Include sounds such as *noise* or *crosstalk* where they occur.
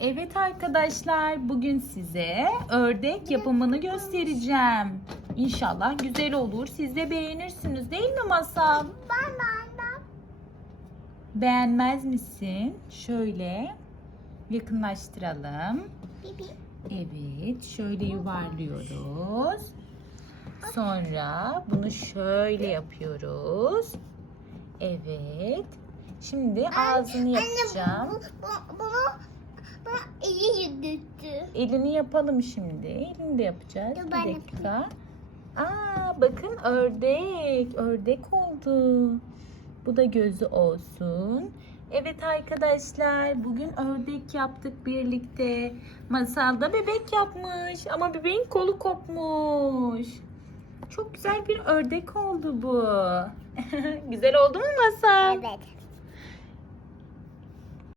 Evet arkadaşlar, bugün size ördek yapımını göstereceğim. İnşallah güzel olur. Siz de beğenirsiniz değil mi Masal? Ben annem. Beğenmez misin? Şöyle yakınlaştıralım. Evet, şöyle yuvarlıyoruz. Sonra bunu şöyle yapıyoruz. Evet. Şimdi ağzını yapacağım. Anne, bu, bu, bunu. Elini yapalım şimdi. Elini de yapacağız. Dur, Bir dakika. Aa, bakın ördek. Ördek oldu. Bu da gözü olsun. Evet arkadaşlar bugün ördek yaptık birlikte. Masalda bebek yapmış ama bebeğin kolu kopmuş. Çok güzel bir ördek oldu bu. *laughs* güzel oldu mu Masal? Evet.